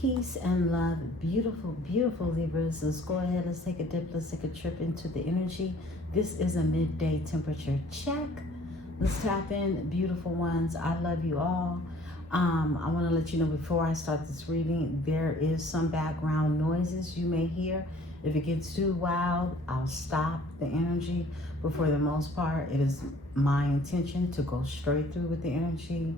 Peace and love, beautiful, beautiful Libras. Let's go ahead, let's take a dip, let's take a trip into the energy. This is a midday temperature check. Let's tap in, beautiful ones. I love you all. I want to let you know before I start this reading, there is some background noises you may hear. If it gets too wild, I'll stop the energy. But for the most part, it is my intention to go straight through with the energy.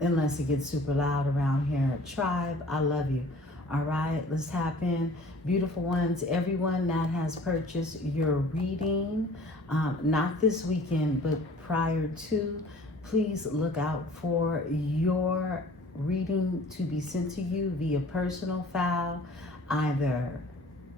Unless it gets super loud around here at Tribe. I love you. All right, let's tap in. Beautiful ones, everyone that has purchased your reading, not this weekend, but prior to, please look out for your reading to be sent to you via personal file, either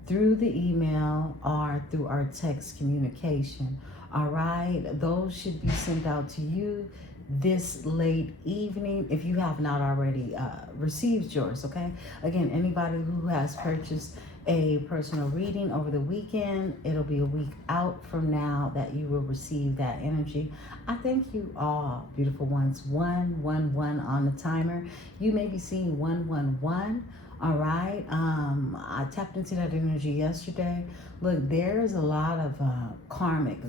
through the email or through our text communication. All right, those should be sent out to you this late evening if you have not already received yours. Okay, again, anybody who has purchased a personal reading over the weekend, it'll be a week out from now that you will receive that energy. I thank you all, beautiful ones. 111 on the timer. You may be seeing 111. All right, I tapped into that energy yesterday. Look, there's a lot of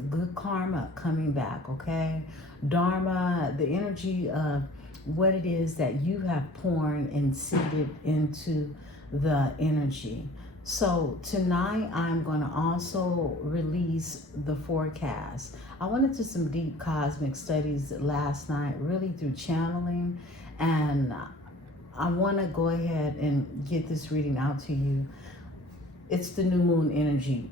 good karma coming back, okay? Dharma, the energy of what it is that you have poured and seeded into the energy. So tonight I'm going to also release the forecast. I went into some deep cosmic studies last night, really through channeling, and I want to go ahead and get this reading out to you. It's the new moon energy.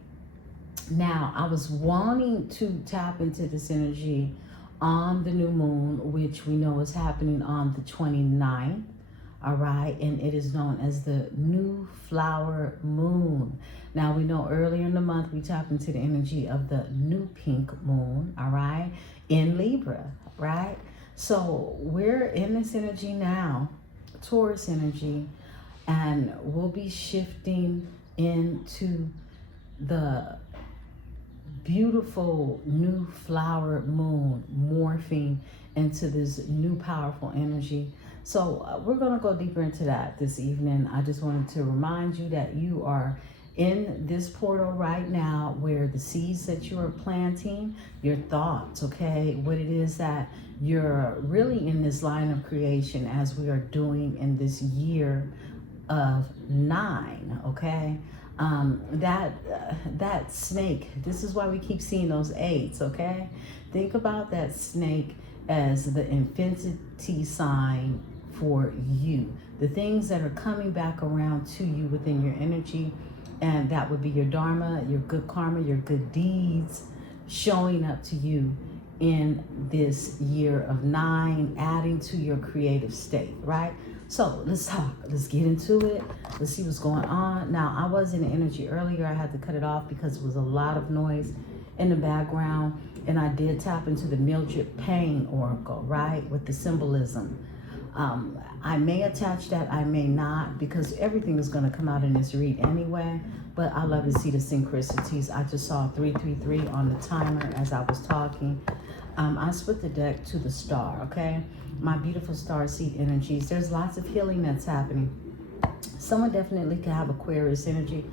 Now, I was wanting to tap into this energy on the new moon, which we know is happening on the 29th. All right, and it is known as the new flower moon. Now, we know earlier in the month we tap into the energy of the new pink moon, all right, in Libra, right? So we're in this energy now, Taurus energy, and we'll be shifting into the beautiful new flower moon, morphing into this new powerful energy. So we're going to go deeper into that this evening. I just wanted to remind you that you are in this portal right now where the seeds that you are planting, your thoughts, okay, what it is that you're really in this line of creation as we are doing in this year of 9, okay? That snake, this is why we keep seeing those 8s, okay? Think about that snake as the infinity sign for you. The things that are coming back around to you within your energy, and that would be your dharma, your good karma, your good deeds showing up to you in this year of 9, adding to your creative state, right? So let's talk. Let's get into it. Let's see what's going on. Now, I was in the energy earlier. I had to cut it off because it was a lot of noise in the background. And I did tap into the Mildred Payne Oracle, right? With the symbolism. I may attach that, I may not, because everything is going to come out in this read anyway. But I love to see the synchronicities. I just saw 333 on the timer as I was talking. I split the deck to the star, okay? My beautiful star seed energies. There's lots of healing that's happening. Someone definitely could have Aquarius energy,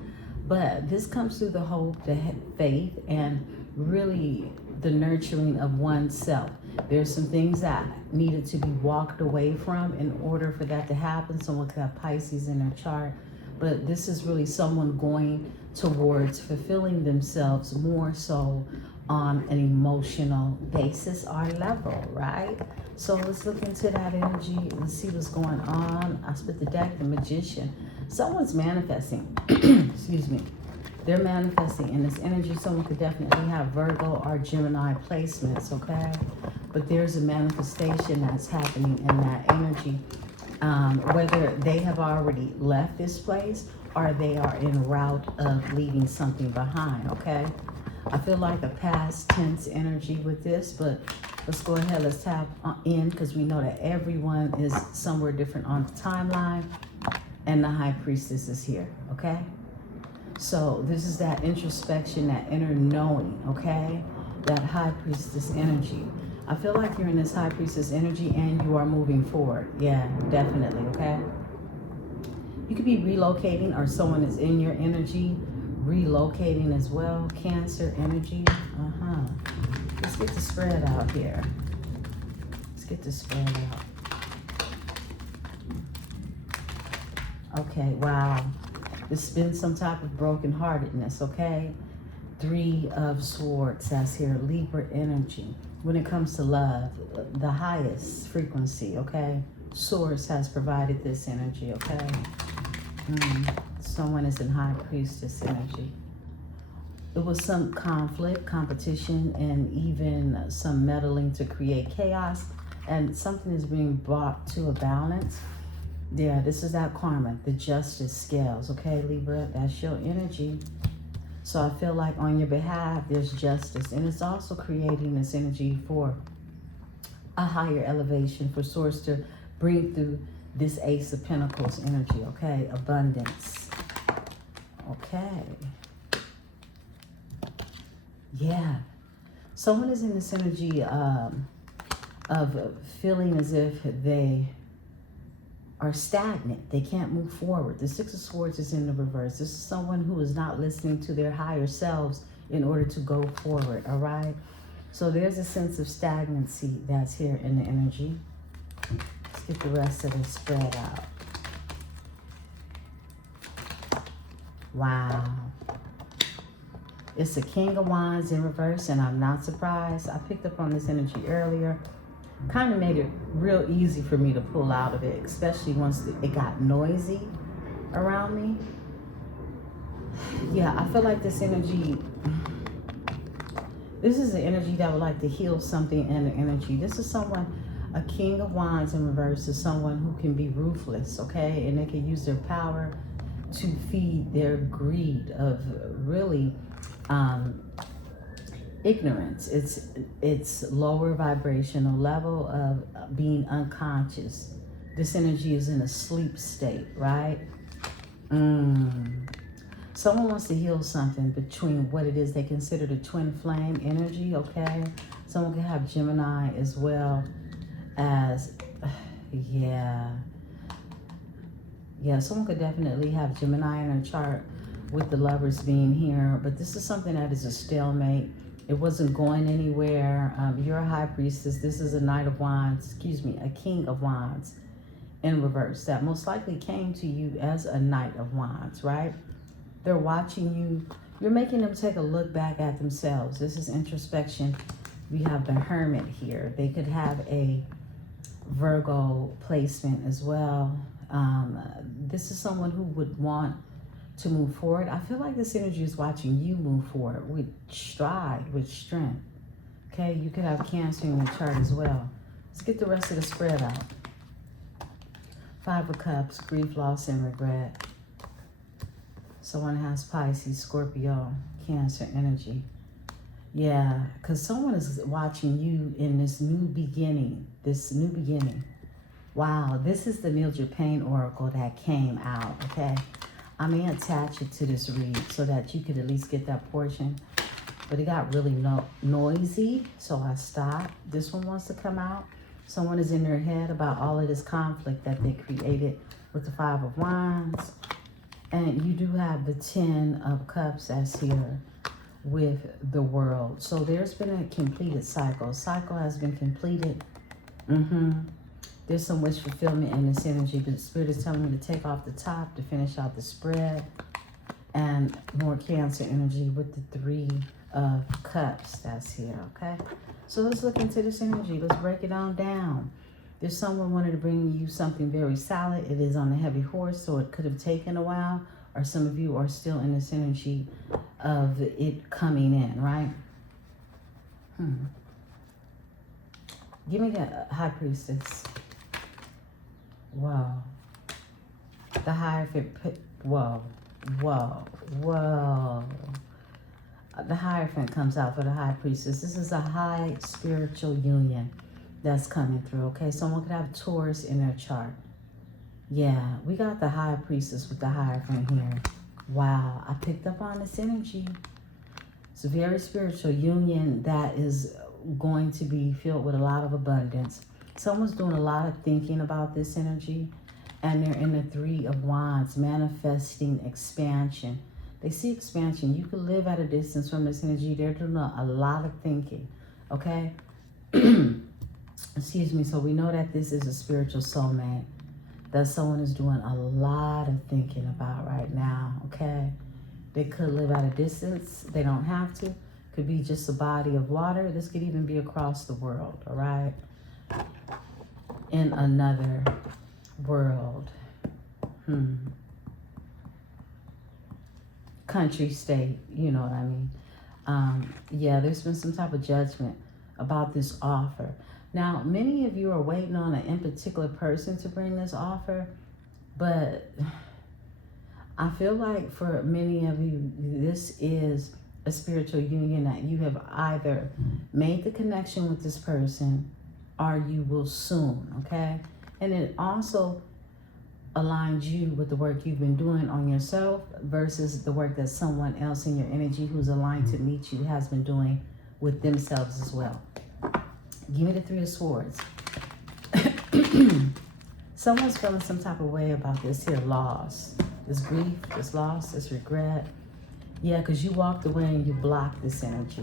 but this comes through the hope, the faith, and really the nurturing of oneself. There's some things that needed to be walked away from in order for that to happen. Someone could have Pisces in their chart, but this is really someone going towards fulfilling themselves more so on an emotional basis or level, right? So let's look into that energy. Let's see what's going on. I split the deck, the Magician. Someone's manifesting. Excuse me. They're manifesting in this energy. Someone could definitely have Virgo or Gemini placements, okay? But there's a manifestation that's happening in that energy. Whether they have already left this place or they are en route of leaving something behind, okay? I feel like a past tense energy with this, but let's go ahead, let's tap in because we know that everyone is somewhere different on the timeline, and the High Priestess is here, okay? So this is that introspection, that inner knowing, okay? That High Priestess energy. I feel like you're in this High Priestess energy and you are moving forward. Yeah, definitely, okay? You could be relocating, or someone is in your energy relocating as well. Cancer energy. Let's get the spread out here. Let's get the spread out. Okay, wow. There's been some type of brokenheartedness, okay? 3 of Swords, that's here. Libra energy. When it comes to love, the highest frequency, okay? Source has provided this energy, okay? Someone is in High Priestess energy. It was some conflict, competition, and even some meddling to create chaos. And something is being brought to a balance. Yeah, this is that karma, the justice scales, okay, Libra? That's your energy. So I feel like on your behalf, there's justice. And it's also creating this energy for a higher elevation, for Source to bring through this Ace of Pentacles energy, okay? Abundance. Okay. Yeah. Someone is in this energy of feeling as if they are stagnant. They can't move forward. The 6 of Swords is in the reverse. This is someone who is not listening to their higher selves in order to go forward, all right? So there's a sense of stagnancy that's here in the energy. Let's get the rest of the spread out. Wow. It's the King of Wands in reverse, and I'm not surprised. I picked up on this energy earlier. Kind of made it real easy for me to pull out of it, especially once it got noisy around me. Yeah, I feel like this energy, this is the energy that would like to heal something in the energy. This is someone, a King of Wands in reverse is someone who can be ruthless, okay? And they can use their power to feed their greed of really ignorance. It's lower vibrational level of being unconscious. This energy is in a sleep state, right? Someone wants to heal something between what it is they consider the twin flame energy, okay? Someone can have Gemini as well as, yeah, someone could definitely have Gemini in their chart with the Lovers being here, but this is something that is a stalemate. It wasn't going anywhere. You're a High Priestess. This is a Knight of Wands, excuse me, a King of Wands in reverse that most likely came to you as a Knight of Wands, right? They're watching you. You're making them take a look back at themselves. This is introspection. We have the Hermit here. They could have a Virgo placement as well. This is someone who would want to move forward. I feel like this energy is watching you move forward with stride, with strength. Okay, you could have Cancer in your chart as well. Let's get the rest of the spread out. 5 of Cups, grief, loss, and regret. Someone has Pisces, Scorpio, Cancer energy. Yeah, because someone is watching you in this new beginning. Wow, this is the Mildred Payne Oracle that came out, okay? I may attach it to this read so that you could at least get that portion. But it got really noisy, so I stopped. This one wants to come out. Someone is in their head about all of this conflict that they created with the 5 of Wands. And you do have the 10 of Cups that's here with the World. So there's been a completed cycle. Cycle has been completed. There's some wish fulfillment in this energy, but the Spirit is telling me to take off the top to finish out the spread. And more Cancer energy with the 3 of Cups that's here, okay? So let's look into this energy. Let's break it on down. There's someone wanting to bring you something very solid. It is on a heavy horse, so it could have taken a while. Or some of you are still in this energy of it coming in, right? Give me the High Priestess. Whoa. The Hierophant, whoa. The Hierophant comes out for the High Priestess. This is a high spiritual union that's coming through, okay? Someone could have Taurus in their chart. Yeah, we got the High Priestess with the Hierophant here. Wow, I picked up on this energy. It's a very spiritual union that is going to be filled with a lot of abundance. Someone's doing a lot of thinking about this energy, And they're in the Three of Wands, manifesting expansion. They see expansion. You can live at a distance from this energy. They're doing a lot of thinking, okay? Excuse me. So we know that this is a spiritual soulmate that someone is doing a lot of thinking about right now, okay? They could live at a distance. They don't have to. Could be just a body of water. This could even be across the world, all right? In another world. Country, state, you know what I mean? Yeah, there's been some type of judgment about this offer. Now, many of you are waiting on an in particular person to bring this offer, but I feel like for many of you, this is a spiritual union that you have either made the connection with this person or you will soon, okay? And it also aligns you with the work you've been doing on yourself versus the work that someone else in your energy who's aligned to meet you has been doing with themselves as well. Give me the Three of Swords. Someone's feeling some type of way about this here loss. This grief, this loss, this regret. Yeah, because you walked away and you blocked this energy.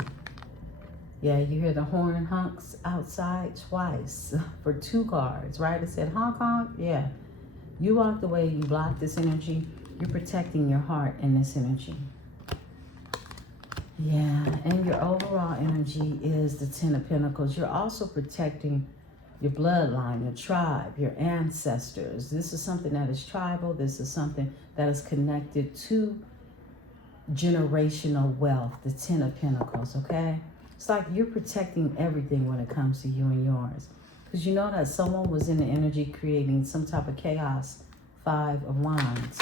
Yeah, you hear the horn honks outside twice for 2 cards, right? It said honk honk. Yeah. You walked away, you blocked this energy. You're protecting your heart in this energy. Yeah, and your overall energy is the Ten of Pentacles. You're also protecting your bloodline, your tribe, your ancestors. This is something that is tribal. This is something that is connected to generational wealth, the Ten of Pentacles, okay? It's like you're protecting everything when it comes to you and yours. Because you know that someone was in the energy creating some type of chaos. 5 of Wands.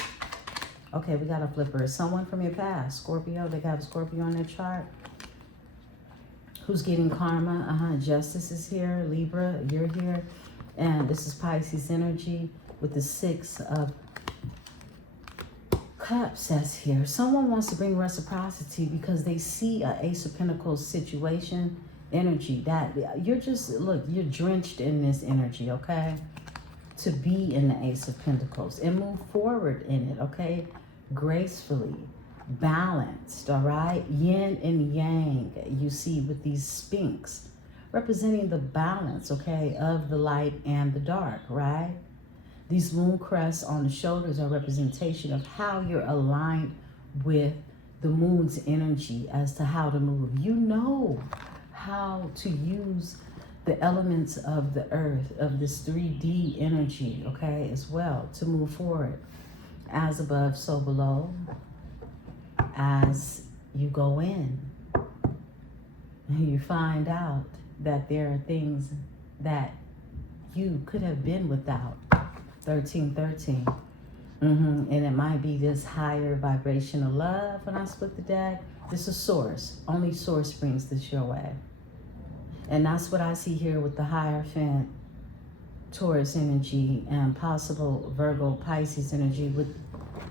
Okay, we got a flipper. Someone from your past, Scorpio. They have Scorpio on their chart. Who's getting karma? Justice is here. Libra, you're here. And this is Pisces energy with the 6 of Cups that's here. Someone wants to bring reciprocity because they see a Ace of Pentacles situation, energy. That you're just, look, you're drenched in this energy, okay? To be in the Ace of Pentacles and move forward in it, okay? Gracefully, balanced, all right? Yin and yang, you see with these sphinx representing the balance, okay, of the light and the dark, right? These moon crests on the shoulders are representation of how you're aligned with the moon's energy as to how to move. You know how to use the elements of the earth, of this 3D energy, okay, as well, to move forward. As above, so below. As you go in, you find out that there are things that you could have been without. 1313. And it might be this higher vibrational love when I split the deck. This is source. Only source brings this your way. And that's what I see here with the Hierophant, Taurus energy, and possible Virgo, Pisces energy with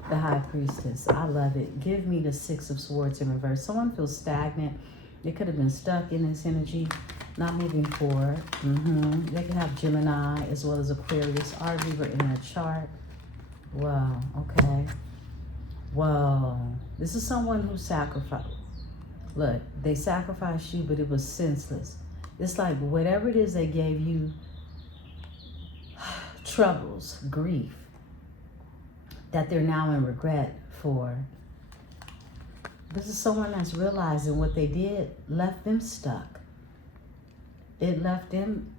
the High Priestess. I love it. Give me the 6 of Swords in reverse. Someone feels stagnant. They could have been stuck in this energy, not moving forward. They could have Gemini as well as Aquarius or Libra in their chart. Wow, okay. Whoa. This is someone who sacrificed. Look, they sacrificed you, but it was senseless. It's like whatever it is they gave you, troubles, grief, that they're now in regret for. This is someone that's realizing what they did left them stuck. It left them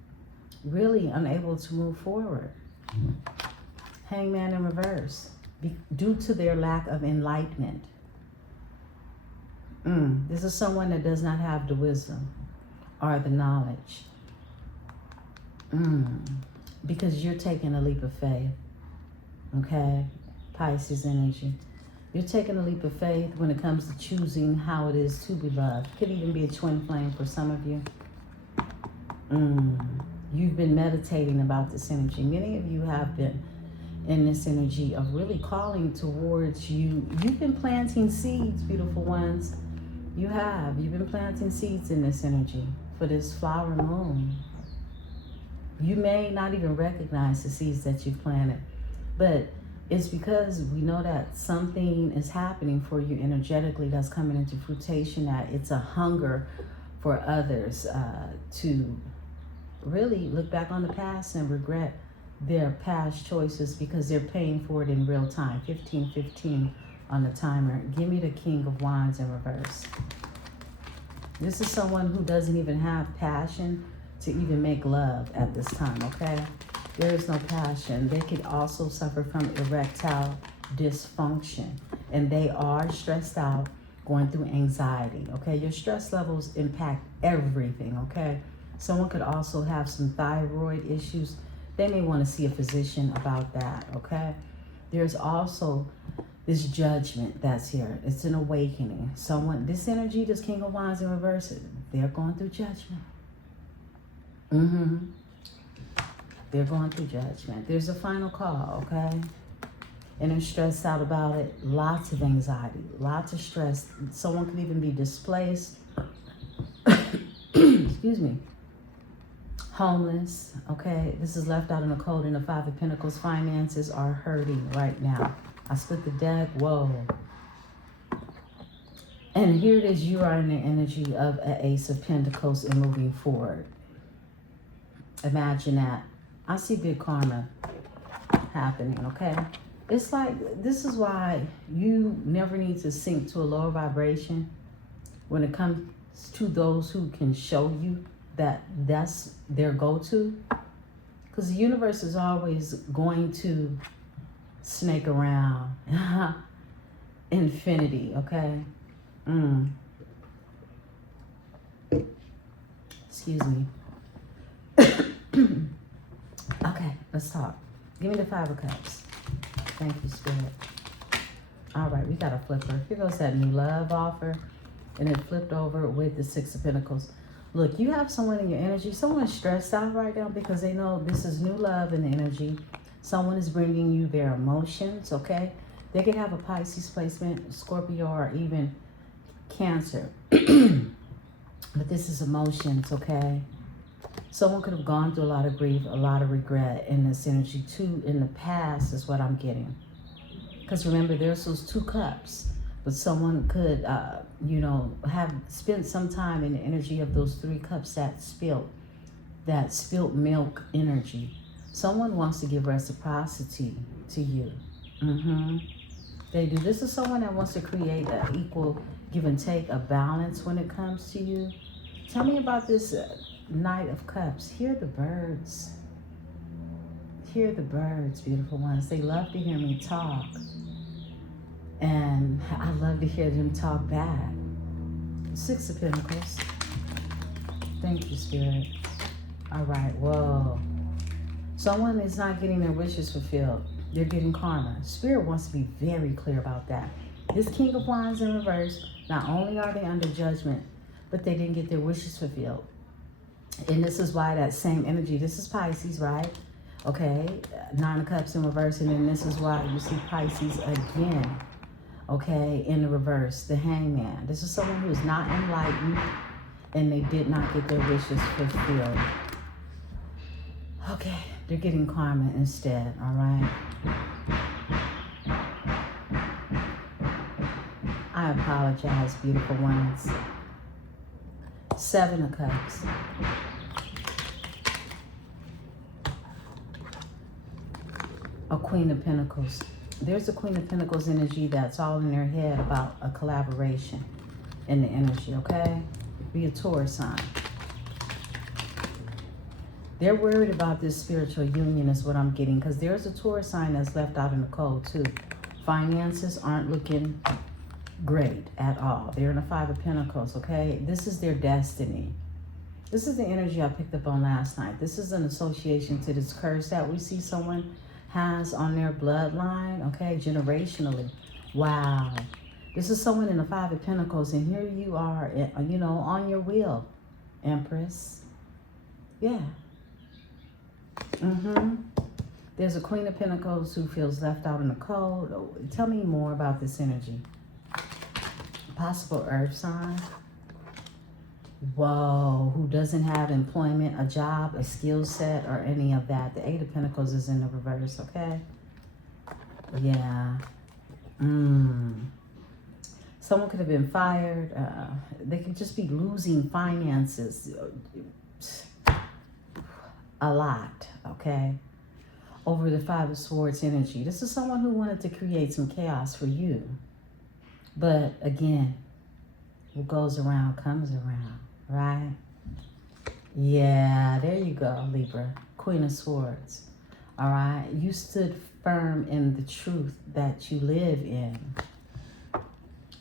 really unable to move forward. Hangman in reverse, due to their lack of enlightenment. This is someone that does not have the wisdom or the knowledge. Because you're taking a leap of faith. Okay? Pisces energy. You're taking a leap of faith when it comes to choosing how it is to be loved. Could even be a twin flame for some of you. You've been meditating about this energy. Many of you have been in this energy of really calling towards you. You've been planting seeds, beautiful ones. You have. You've been planting seeds in this energy for this flower moon. You may not even recognize the seeds that you've planted. But it's because we know that something is happening for you energetically that's coming into fruition, that it's a hunger for others to really look back on the past and regret their past choices because they're paying for it in real time. 15:15 on the timer. Give me the King of Wands in reverse. This is someone who doesn't even have passion to even make love at this time, okay? There is no passion. They could also suffer from erectile dysfunction, and they are stressed out, going through anxiety, okay? Your stress levels impact everything, okay? Someone could also have some thyroid issues. They may want to see a physician about that, okay? There's also this judgment that's here. It's an awakening. Someone, this energy, this King of Wands in reverse, they're going through judgment. They're going through judgment. There's a final call, okay? And they're stressed out about it. Lots of anxiety, lots of stress. Someone could even be displaced. Excuse me. Homeless, okay? This is left out in the cold in the Five of Pentacles. Finances are hurting right now. I split the deck. Whoa. And here it is. You are in the energy of an Ace of Pentacles and moving forward. Imagine that. I see big karma happening, okay? It's like, this is why you never need to sink to a lower vibration when it comes to those who can show you that that's their go-to. Because the universe is always going to snake around infinity, okay? Excuse me. Okay, let's talk. Give me the Five of Cups. Thank you, Spirit. All right, we got a flipper. Here goes that new love offer. And it flipped over with the Six of Pentacles. Look, you have someone in your energy. Someone is stressed out right now because they know this is new love in the energy. Someone is bringing you their emotions, okay? They could have a Pisces placement, Scorpio, or even Cancer. But this is emotions, okay? Someone could have gone through a lot of grief, a lot of regret in this energy too. In the past is what I'm getting. Because remember, there's those two cups. But someone could, have spent some time in the energy of those three cups that spilt milk energy. Someone wants to give reciprocity to you. They do. This is someone that wants to create an equal give and take, a balance when it comes to you. Tell me about this Knight of Cups. Hear the birds. Hear the birds, beautiful ones. They love to hear me talk. And I love to hear them talk back. Six of Pentacles. Thank you, Spirit. All right, whoa. Someone is not getting their wishes fulfilled. They're getting karma. Spirit wants to be very clear about that. This King of Wands in reverse, not only are they under judgment, but they didn't get their wishes fulfilled. And this is why that same energy, this is Pisces, right? Okay, Nine of Cups in reverse, and then this is why you see Pisces again. Okay, in the reverse, the Hangman. This is someone who is not enlightened and they did not get their wishes fulfilled. Okay, they're getting karma instead, all right? I apologize, beautiful ones. Seven of Cups. A Queen of Pentacles. There's a Queen of Pentacles energy that's all in their head about a collaboration in the energy, okay? Be a Taurus sign. They're worried about this spiritual union is what I'm getting, because there's a Taurus sign that's left out in the cold too. Finances aren't looking great at all. They're in a Five of Pentacles, okay? This is their destiny. This is the energy I picked up on last night. This is an association to this curse that we see someone has on their bloodline, okay, generationally. Wow. This is someone in the Five of Pentacles, and here you are, on your wheel, Empress. Yeah. There's a Queen of Pentacles who feels left out in the cold. Oh, tell me more about this energy. Possible earth sign. Whoa, who doesn't have employment, a job, a skill set, or any of that. The Eight of Pentacles is in the reverse, okay? Yeah. Someone could have been fired. They could just be losing finances. A lot, okay? Over the Five of Swords energy. This is someone who wanted to create some chaos for you. But again, what goes around comes around, right? Yeah, there you go, Libra. Queen of Swords. All right? You stood firm in the truth that you live in.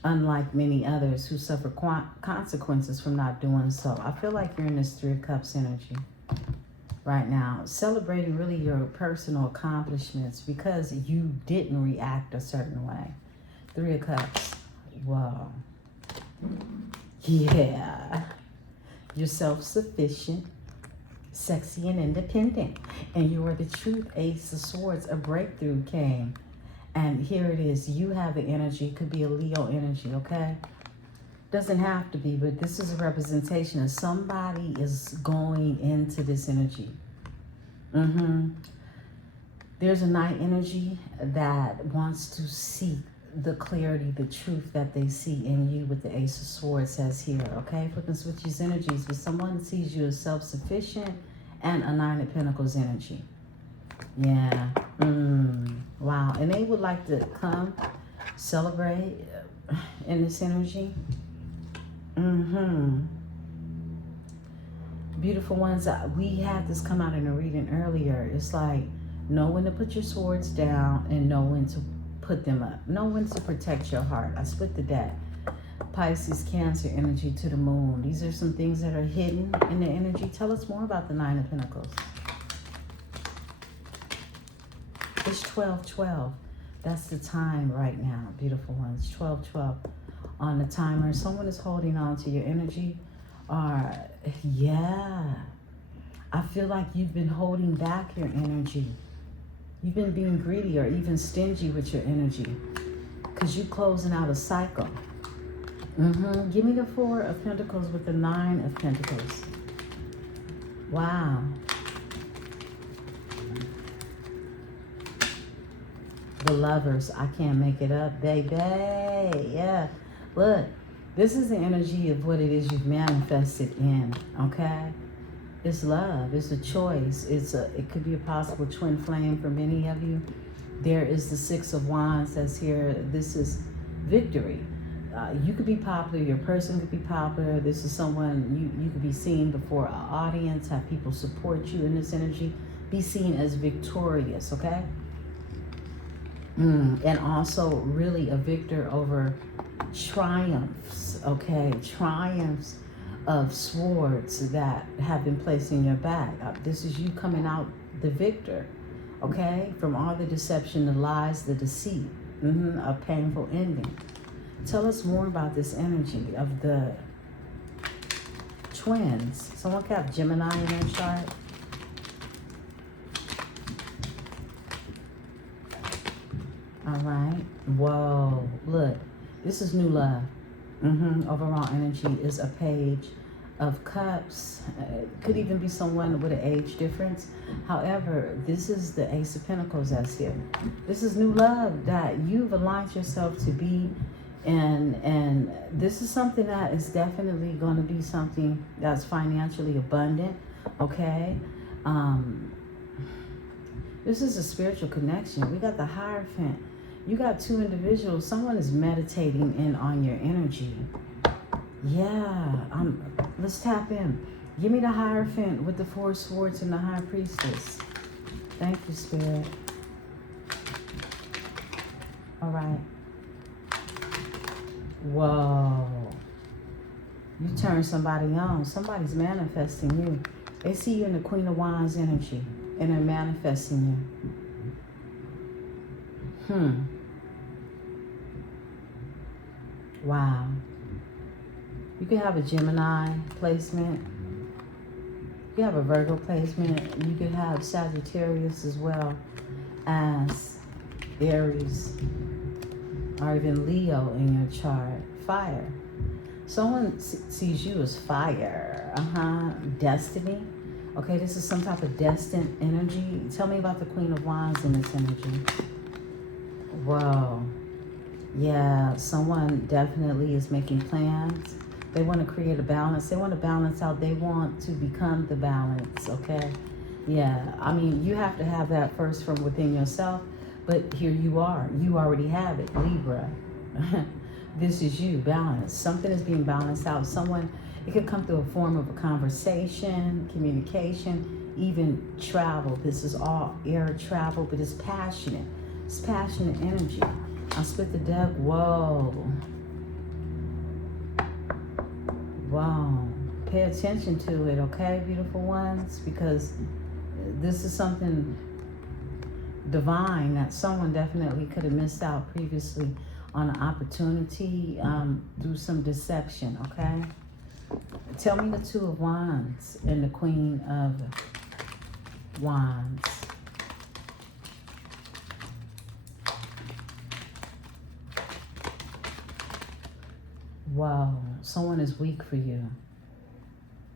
Unlike many others who suffer consequences from not doing so. I feel like you're in this Three of Cups energy right now, celebrating really your personal accomplishments because you didn't react a certain way. Three of Cups. Whoa. Yeah. You're self-sufficient, sexy and independent. And you are the truth. Ace of Swords. A breakthrough came. And here it is. You have the energy. It could be a Leo energy, okay? Doesn't have to be, but this is a representation of somebody is going into this energy. There's a Knight energy that wants to seek the clarity, the truth that they see in you with the Ace of Swords says here, okay? Flipping switches energies, but someone sees you as self-sufficient and a Nine of Pentacles energy. Yeah. Wow. And they would like to come celebrate in this energy. Beautiful ones. We had this come out in a reading earlier. It's like, know when to put your swords down and know when to put them up. Know when to protect your heart. I split the deck. Pisces, Cancer energy to the moon. These are some things that are hidden in the energy. Tell us more about the Nine of Pentacles. It's 12:12. That's the time right now, beautiful ones. 12:12 on the timer. Someone is holding on to your energy. Or, yeah. I feel like you've been holding back your energy. You've been being greedy or even stingy with your energy. Because you're closing out a cycle. Give me the Four of Pentacles with the Nine of Pentacles. Wow. The Lovers. I can't make it up, baby. Yeah. Look, this is the energy of what it is you've manifested in, okay? It's love. It's a choice. It could be a possible twin flame for many of you. There is the Six of Wands that's here. This is victory. You could be popular. Your person could be popular. This is someone you could be seen before an audience, have people support you in this energy. Be seen as victorious, okay? And also really a victor over triumphs, okay? Triumphs of swords that have been placed in your back. This is you coming out the victor, okay? From all the deception, the lies, the deceit, a painful ending. Tell us more about this energy of the twins. Someone could have Gemini in their chart. All right. Whoa. Look, this is new love. Overall energy is a Page of Cups. It could even be someone with an age difference. However, this is the Ace of Pentacles that's here. This is new love that you've aligned yourself to be. And this is something that is definitely going to be something that's financially abundant. Okay. This is a spiritual connection. We got the Hierophant. You got two individuals. Someone is meditating in on your energy. Yeah. Let's tap in. Give me the Hierophant with the Four Swords and the High Priestess. Thank you, Spirit. All right. Whoa. You turn somebody on. Somebody's manifesting you. They see you in the Queen of Wands energy. And they're manifesting you. Wow. You can have a Gemini placement. You can have a Virgo placement. You could have Sagittarius as well as Aries or even Leo in your chart. Fire. Someone sees you as fire. Destiny. Okay, this is some type of destined energy. Tell me about the Queen of Wands in this energy. Whoa. Yeah, someone definitely is making plans. They want to create a balance. They want to balance out. They want to become the balance, okay? Yeah, I mean, you have to have that first from within yourself. But here you are. You already have it, Libra. This is you, balance. Something is being balanced out. Someone, it could come through a form of a conversation, communication, even travel. This is all air travel, but it's passionate. It's passionate energy. I split the deck. Whoa. Wow. Pay attention to it, okay, beautiful ones? Because this is something divine that someone definitely could have missed out previously on an opportunity through some deception, okay? Tell me the Two of Wands and the Queen of Wands. Wow, someone is weak for you.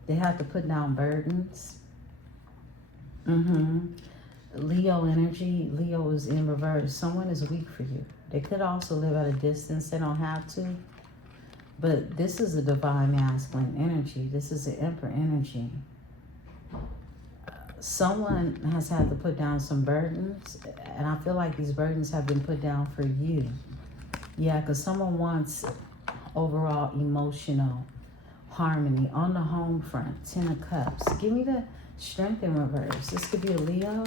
They have to put down burdens. Leo energy. Leo is in reverse. Someone is weak for you. They could also live at a distance. They don't have to. But this is a divine masculine energy. This is an Emperor energy. Someone has had to put down some burdens. And I feel like these burdens have been put down for you. Yeah, because someone wants overall emotional harmony on the home front. Ten of Cups. Give me the Strength in reverse. This could be a Leo.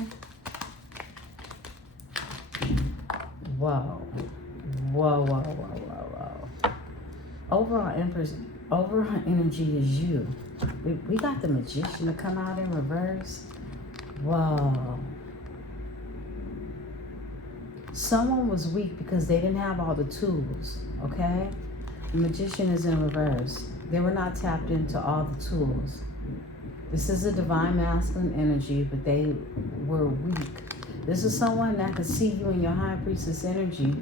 Whoa. Whoa, whoa, whoa, whoa, whoa. Overall Empress, overall energy is you. We got the Magician to come out in reverse. Whoa. Someone was weak because they didn't have all the tools, okay? The Magician is in reverse. They were not tapped into all the tools. This is a divine masculine energy, but they were weak. This is someone that could see you in your high priestess energy.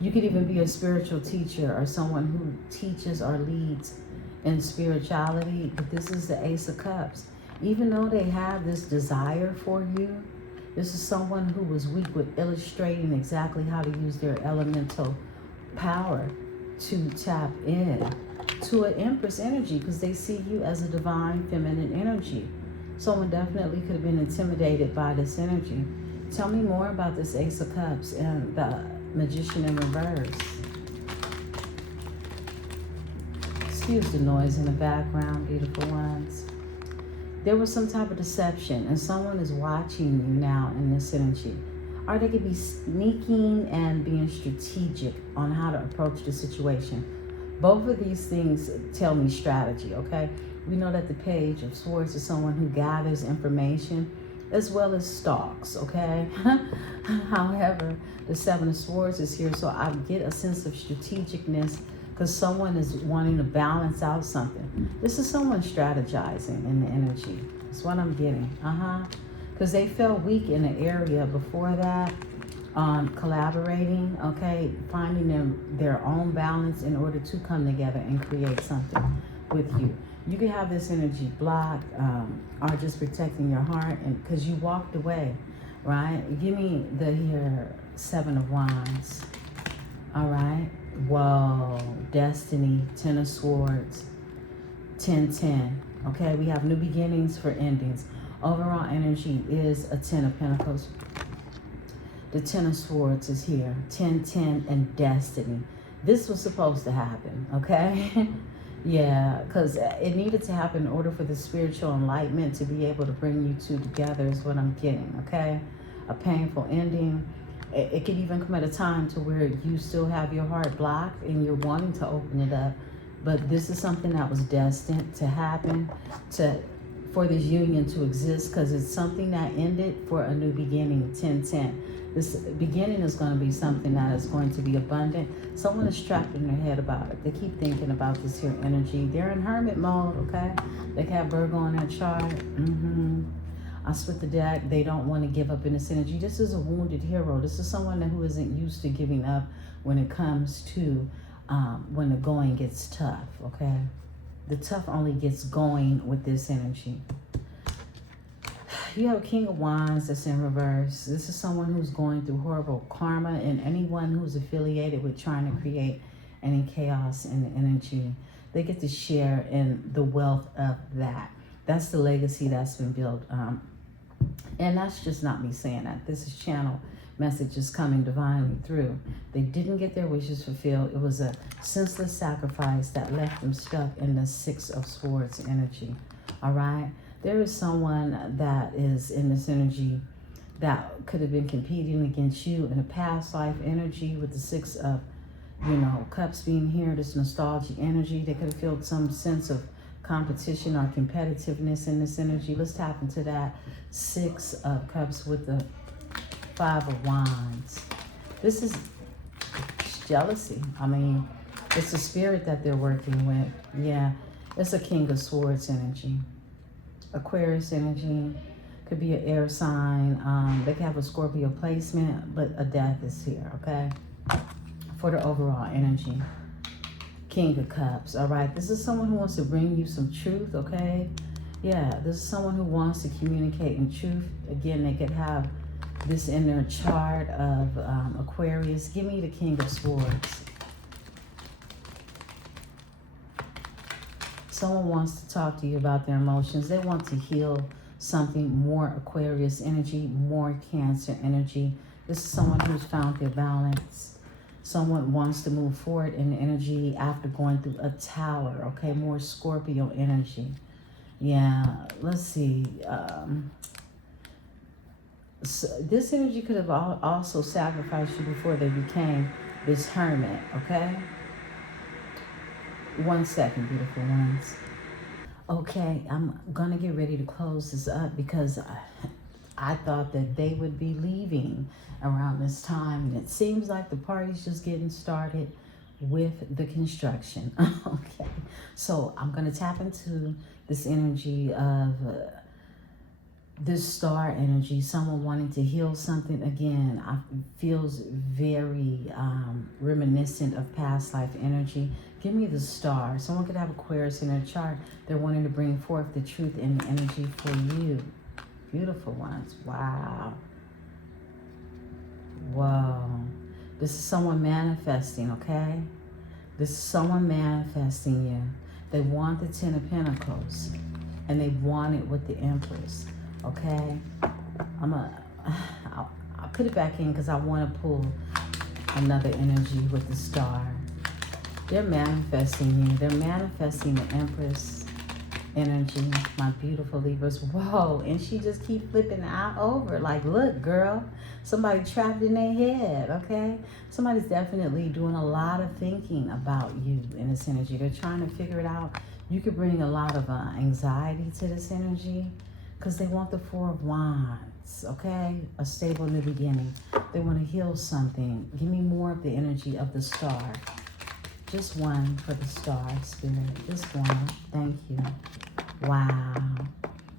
You could even be a spiritual teacher or someone who teaches or leads in spirituality, but this is the Ace of Cups. Even though they have this desire for you, this is someone who was weak with illustrating exactly how to use their elemental power to tap in to an Empress energy, because they see you as a divine feminine energy. Someone definitely could have been intimidated by this energy. Tell me more about this Ace of Cups and the Magician in reverse. Excuse the noise in the background, beautiful ones. There was some type of deception, and someone is watching you now in this energy. Or they could be sneaking and being strategic on how to approach the situation. Both of these things tell me strategy, okay? We know that the Page of Swords is someone who gathers information as well as stalks, okay? However, the Seven of Swords is here, so I get a sense of strategicness because someone is wanting to balance out something. This is someone strategizing in the energy. That's what I'm getting, because they felt weak in the area before that. Collaborating, okay, finding their own balance in order to come together and create something with you. You could have this energy blocked or just protecting your heart, and because you walked away, right? Give me the here Seven of Wands. All right. Whoa. Destiny. Ten of Swords. 10-10. Okay, we have new beginnings for endings. Overall energy is a Ten of Pentacles. The Ten of Swords is here. 10-10 and Destiny. This was supposed to happen, okay? Yeah, because it needed to happen in order for the spiritual enlightenment to be able to bring you two together is what I'm getting, okay? A painful ending. It could even come at a time to where you still have your heart blocked and you're wanting to open it up. But this is something that was destined to happen, for this union to exist, because it's something that ended for a new beginning. 10-10. This beginning is going to be something that is going to be abundant. Someone is trapped in their head about it. They keep thinking about this here energy. They're in hermit mode, okay? They have Virgo on their chart. I split the deck. They don't want to give up in this energy. This is a wounded hero. This is someone who isn't used to giving up when it comes to when the going gets tough, okay? The tough only gets going with this energy. You have King of Wands that's in reverse. This is someone who's going through horrible karma, and anyone who's affiliated with trying to create any chaos in the energy, they get to share in the wealth of that. That's the legacy that's been built. And that's just not me saying that. This is channel messages coming divinely through. They didn't get their wishes fulfilled. It was a senseless sacrifice that left them stuck in the Six of Swords energy. All right? There is someone that is in this energy that could have been competing against you in a past life energy with the Six of, Cups being here, this nostalgia energy. They could have felt some sense of competition or competitiveness in this energy. Let's tap into that Six of Cups with the Five of Wands. This is jealousy. I mean, it's the spirit that they're working with. Yeah, it's a King of Swords energy. Aquarius energy. Could be an air sign. They could have a Scorpio placement, but a death is here, okay? For the overall energy. King of Cups, all right? This is someone who wants to bring you some truth, okay? Yeah, this is someone who wants to communicate in truth. Again, they could have this in their chart of Aquarius. Give me the King of Swords. Someone wants to talk to you about their emotions. They want to heal something. More Aquarius energy, more Cancer energy. This is someone who's found their balance. Someone wants to move forward in the energy after going through a tower, okay? More Scorpio energy. Yeah, let's see. So this energy could have also sacrificed you before they became this hermit, okay? 1 second, beautiful ones. Okay, I'm going to get ready to close this up because I thought that they would be leaving around this time. And it seems like the party's just getting started with the construction. Okay, so I'm going to tap into this energy of this star energy, someone wanting to heal something. Again, feels very reminiscent of past life energy. Give me the star. Someone could have Aquarius in their chart. They're wanting to bring forth the truth in the energy for you. Beautiful ones. Wow. Whoa. This is someone manifesting, okay? This is someone manifesting you. They want the Ten of Pentacles, and they want it with the Empress, okay? I'll put it back in because I want to pull another energy with the star. They're manifesting you. They're manifesting the Empress energy, my beautiful Libras. Whoa, and she just keep flipping out over. Like, look, girl, somebody trapped in their head, okay? Somebody's definitely doing a lot of thinking about you in this energy. They're trying to figure it out. You could bring a lot of anxiety to this energy because they want the Four of Wands, okay? A stable new beginning. They want to heal something. Give me more of the energy of the star. Just one for the star, Spirit. Just one. Thank you. Wow.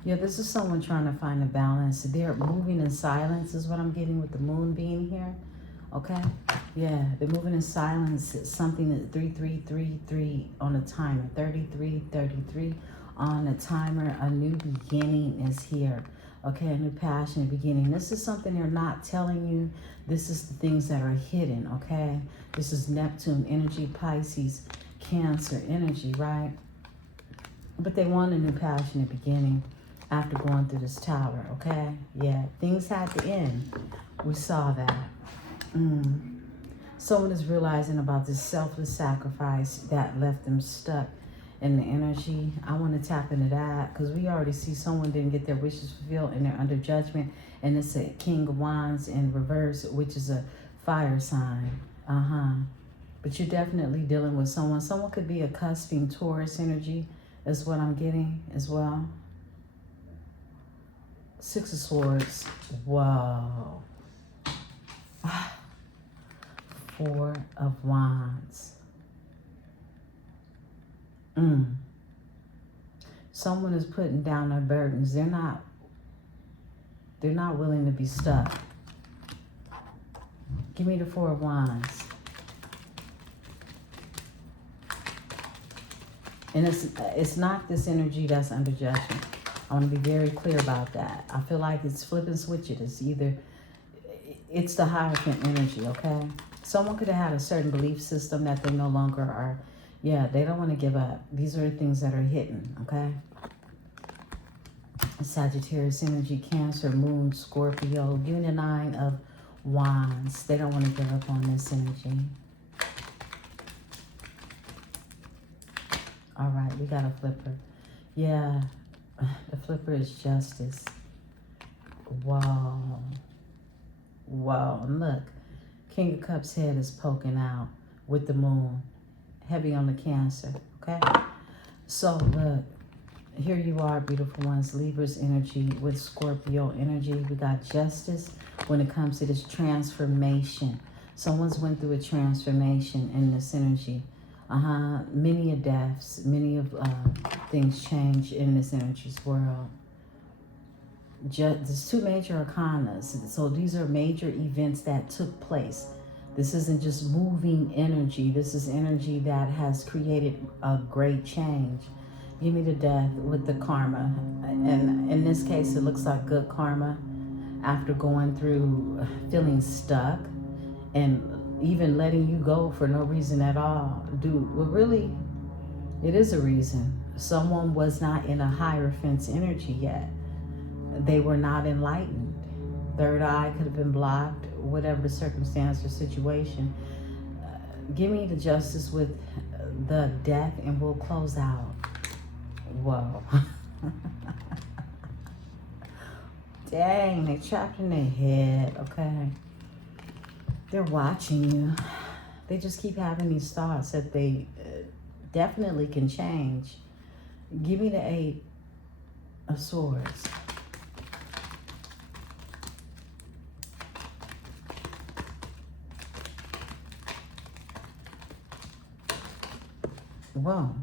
Yeah, this is someone trying to find a balance. They're moving in silence is what I'm getting with the moon being here. Okay? Yeah, they're moving in silence. It's something that 3333 on the timer. 3333 on the timer. A new beginning is here. Okay, a new passionate beginning. This is something they're not telling you. This is the things that are hidden, okay? This is Neptune energy, Pisces, Cancer energy, right? But they want a new passionate beginning after going through this tower, okay? Yeah, things had to end. We saw that. Someone is realizing about this selfless sacrifice that left them stuck in the energy. I want to tap into that because we already see someone didn't get their wishes fulfilled and they're under judgment. And it's a King of Wands in reverse, which is a fire sign. But you're definitely dealing with someone. Someone could be a cusping Taurus energy is what I'm getting as well. Six of Swords. Whoa. Four of Wands. Someone is putting down their burdens. They're not willing to be stuck. Give me the Four of Wands. And it's not this energy that's under judgment. I want to be very clear about that. I feel like it's flip and switch it. It's either, it's the Hierophant energy, okay? Someone could have had a certain belief system that they no longer are. Yeah, they don't want to give up. These are the things that are hidden, okay? Sagittarius energy, Cancer, Moon, Scorpio, Union 9 of Wands. They don't want to give up on this energy. All right, we got a flipper. Yeah, the flipper is Justice. Whoa. Whoa, and look. King of Cups head is poking out with the Moon. Heavy on the Cancer, okay? So, look. Here you are, beautiful ones. Libras energy with Scorpio energy. We got Justice when it comes to this transformation. Someone's went through a transformation in this energy. Many of deaths, many of things change in this energy's world. There's two major arcanas. So these are major events that took place. This isn't just moving energy. This is energy that has created a great change. Give me the Death with the karma. And in this case, it looks like good karma after going through feeling stuck and even letting you go for no reason at all. Well, really, it is a reason. Someone was not in a Hierophant's energy yet. They were not enlightened. Third eye could have been blocked, whatever the circumstance or situation. Give me the Justice with the Death and we'll close out. Whoa. Dang, they trapped in their head, okay? They're watching you. They just keep having these thoughts that they definitely can change. Give me the 8 of Swords. Whoa.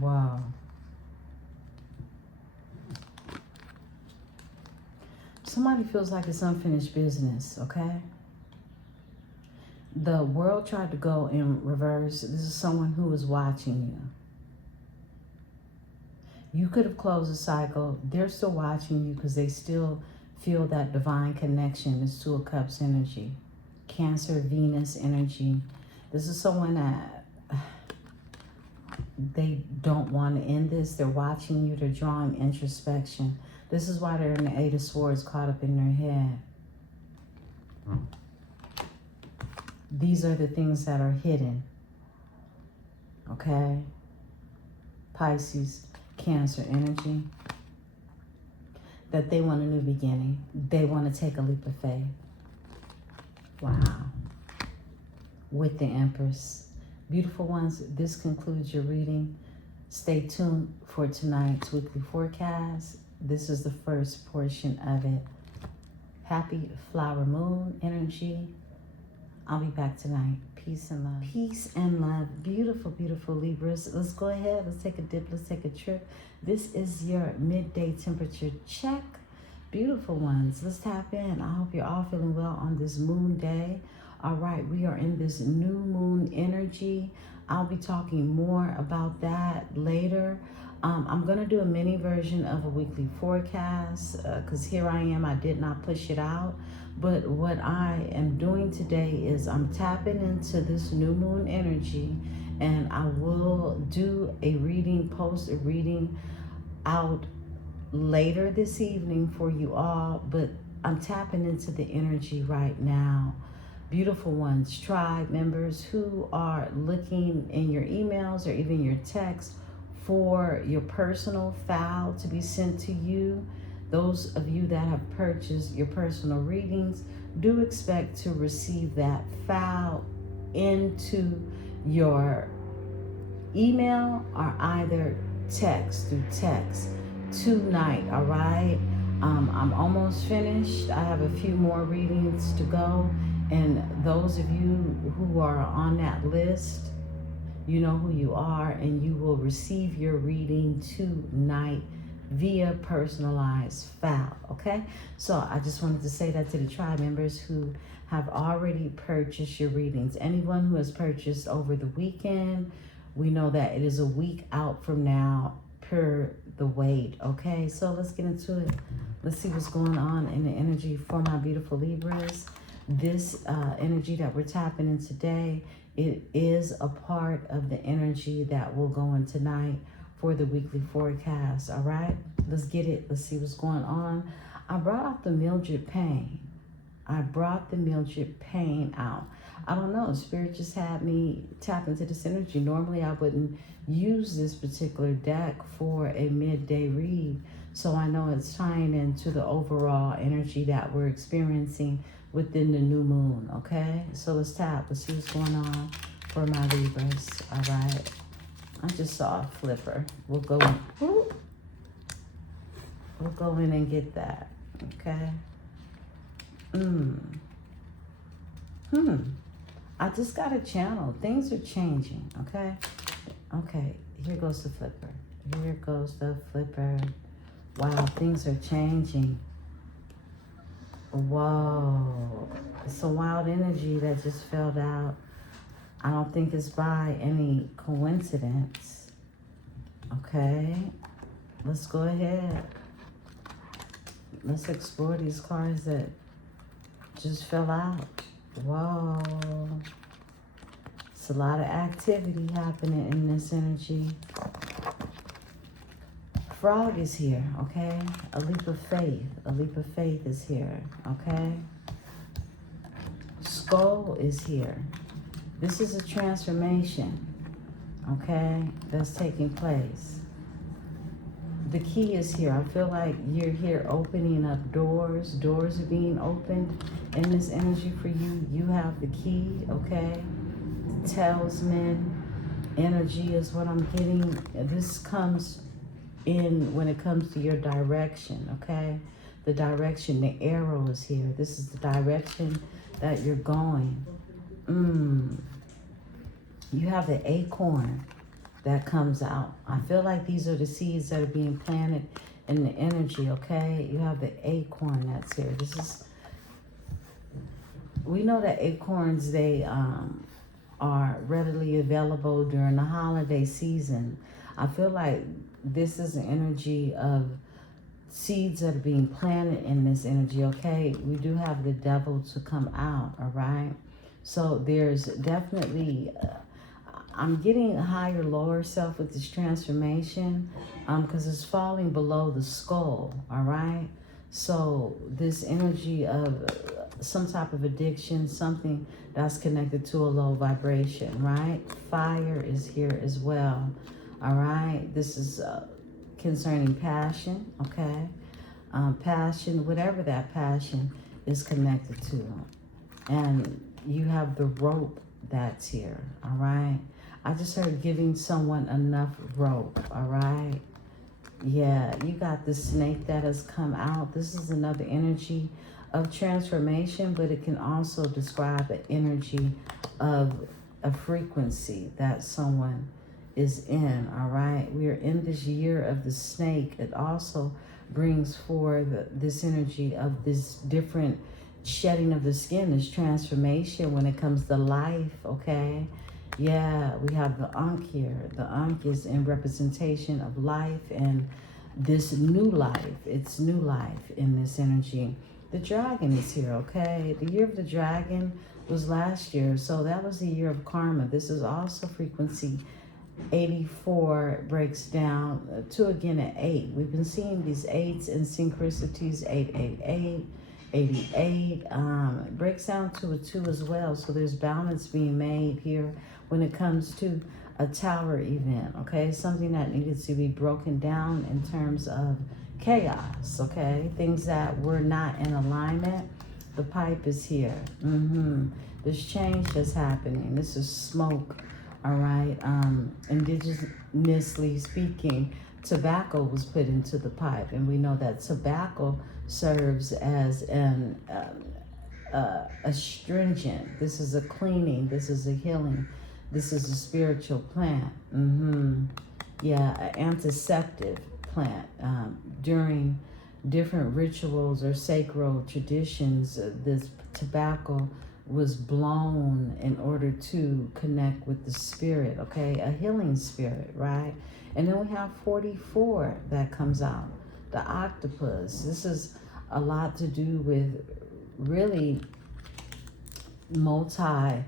Wow. Somebody feels like it's unfinished business, okay? The world tried to go in reverse. This is someone who is watching you. You could have closed the cycle. They're still watching you because they still feel that divine connection. It's Two of Cups energy. Cancer, Venus energy. This is someone that they don't want to end this. They're watching you. They're drawing introspection. This is why they're in the 8 of Swords caught up in their head. These are the things that are hidden. Okay? Pisces, Cancer energy. That they want a new beginning. They want to take a leap of faith. Wow. With the Empress. Beautiful ones, this concludes your reading. Stay tuned for tonight's weekly forecast. This is the first portion of it. Happy flower moon energy. I'll be back tonight. Peace and love. Peace and love. Beautiful, beautiful Libras. Let's go ahead. Let's take a dip. Let's take a trip. This is your midday temperature check. Beautiful ones. Let's tap in. I hope you're all feeling well on this moon day. All right, we are in this new moon energy. I'll be talking more about that later. I'm going to do a mini version of a weekly forecast because here I am. I did not push it out. But what I am doing today is I'm tapping into this new moon energy, and I will do a reading, post a reading out later this evening for you all. But I'm tapping into the energy right now. Beautiful ones, tribe members who are looking in your emails or even your text for your personal file to be sent to you. Those of you that have purchased your personal readings, do expect to receive that file into your email or either text through text tonight, all right? I'm almost finished. I have a few more readings to go. And those of you who are on that list, you know who you are, and you will receive your reading tonight via personalized file, okay? So I just wanted to say that to the tribe members who have already purchased your readings. Anyone who has purchased over the weekend, we know that it is a week out from now. her the weight. Okay, so let's get into it. Let's see what's going on in the energy for my beautiful Libras. This energy that we're tapping in today, it is a part of the energy that will go in tonight for the weekly forecast. All right, let's get it. Let's see what's going on. I brought out the Mildred Payne. I brought the Mildred Payne out. I don't know, Spirit just had me tap into this energy. Normally I wouldn't use this particular deck for a midday read, so I know it's tying into the overall energy that we're experiencing within the new moon. Okay, so let's tap. Let's see what's going on for my Libras. All right, I just saw a flipper. We'll go in and get that. Okay. I just got a channel. Things are changing. Okay. Okay, here goes the flipper. Here goes the flipper. Wow, things are changing. Whoa. It's a wild energy that just fell out. I don't think it's by any coincidence. Okay. Let's go ahead. Let's explore these cards that just fell out. Whoa. It's a lot of activity happening in this energy. Frog is here, okay? A leap of faith. A leap of faith is here, okay? Skull is here. This is a transformation, okay, that's taking place. The key is here. I feel like you're here opening up doors. Doors are being opened in this energy for you. You have the key, okay? Talisman energy is what I'm getting. This comes in when it comes to your direction, okay? The direction, the arrow is here. This is the direction that you're going. You have the acorn that comes out. I feel like these are the seeds that are being planted in the energy, okay? You have the acorn that's here. This is, we know that acorns, they are readily available during the holiday season. I feel like this is an energy of seeds that are being planted in this energy, okay? We do have the devil to come out, all right? So there's definitely... I'm getting a higher, lower self with this transformation because it's falling below the skull, all right? So this energy of some type of addiction, something that's connected to a low vibration, right? Fire is here as well, all right? This is concerning passion, okay? Passion, whatever that passion is connected to. And you have the rope that's here, all right? I just heard giving someone enough rope, all right? Yeah, you got the snake that has come out. This is another energy of transformation, but it can also describe an energy of a frequency that someone is in, all right? We are in this year of the snake. It also brings forth this energy of this different shedding of the skin, this transformation when it comes to life, okay? Yeah, we have the Ankh here. The Ankh is in representation of life and this new life. It's new life in this energy. The dragon is here, okay? The year of the dragon was last year, so that was the year of karma. This is also frequency 84 breaks down to again at 8. We've been seeing these 8s and synchronicities, 888, 88. Breaks down to a 2 as well, so there's balance being made here when it comes to a tower event, okay? Something that needed to be broken down in terms of chaos, okay? Things that were not in alignment. The pipe is here. There's change that's happening. This is smoke, all right? Indigenously speaking, tobacco was put into the pipe, and we know that tobacco serves as an astringent. This is a cleaning. This is a healing. This is a spiritual plant. Yeah, an antiseptic plant. During different rituals or sacred traditions, this tobacco was blown in order to connect with the spirit, okay? A healing spirit, right? And then we have 44 that comes out. The octopus. This is a lot to do with really multitasking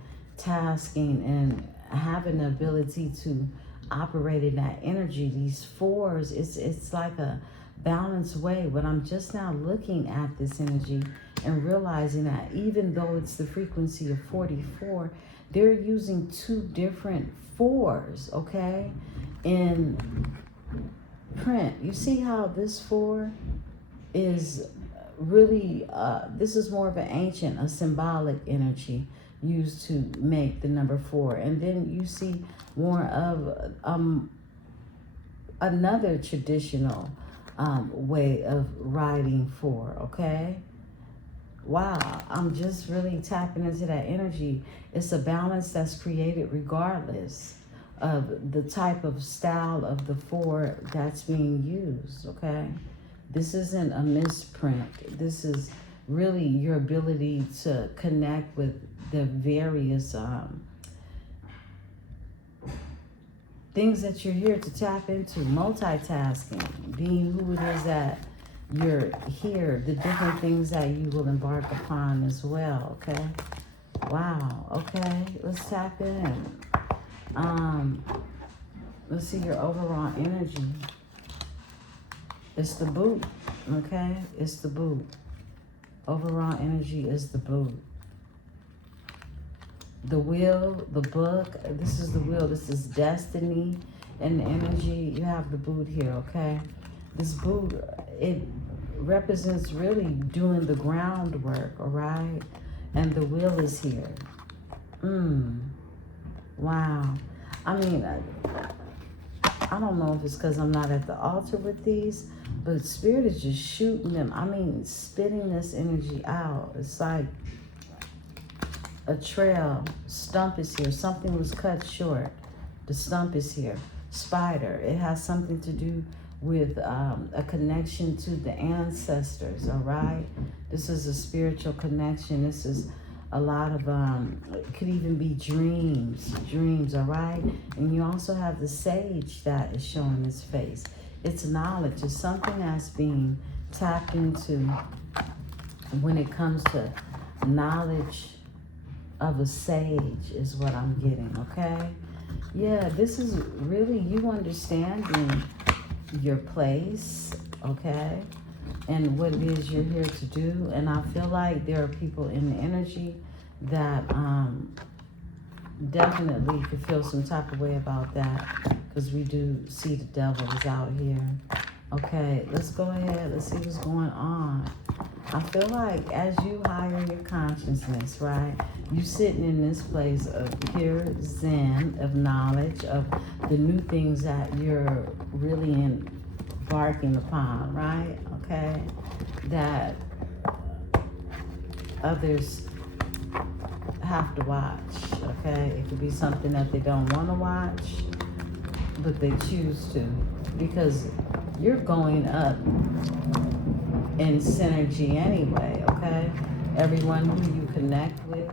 and having the ability to operate in that energy. These fours, it's like a balanced way. But I'm just now looking at this energy and realizing that even though it's the frequency of 44, they're using two different fours, okay? In print, you see how this four is really, this is more of an ancient, a symbolic energy used to make the number 4. And then you see more of another traditional way of writing 4, okay? Wow, I'm just really tapping into that energy. It's a balance that's created regardless of the type of style of the 4 that's being used, okay? This isn't a misprint. This is really your ability to connect with the various things that you're here to tap into. Multitasking, being who it is that you're here, the different things that you will embark upon as well, okay? Wow, okay, let's tap in. Let's see your overall energy. It's the boot, okay? It's the boot. Overall energy is the boot. The wheel, the book, this is the wheel. This is destiny and energy. You have the boot here, okay? This boot, it represents really doing the groundwork, all right? And the wheel is here. Wow. I mean, I don't know if it's because I'm not at the altar with these, but Spirit is just shooting them. I mean, spitting this energy out. It's like a trail. Stump is here. Something was cut short. The stump is here. Spider. It has something to do with a connection to the ancestors, all right? This is a spiritual connection. This is a lot of, it could even be dreams, all right? And you also have the sage that is showing its face. It's knowledge. It's something that's being tapped into when it comes to knowledge of a sage is what I'm getting, okay? Yeah, this is really you understanding your place, okay? And what it is you're here to do. And I feel like there are people in the energy that definitely could feel some type of way about that, because we do see the devil is out here. Okay, let's go ahead. Let's see what's going on. I feel like as you higher your consciousness, right, you sitting in this place of pure zen, of knowledge, of the new things that you're really embarking upon, right? Okay, that others have to watch, okay? It could be something that they don't want to watch, but they choose to, because you're going up in synergy anyway, okay? Everyone who you connect with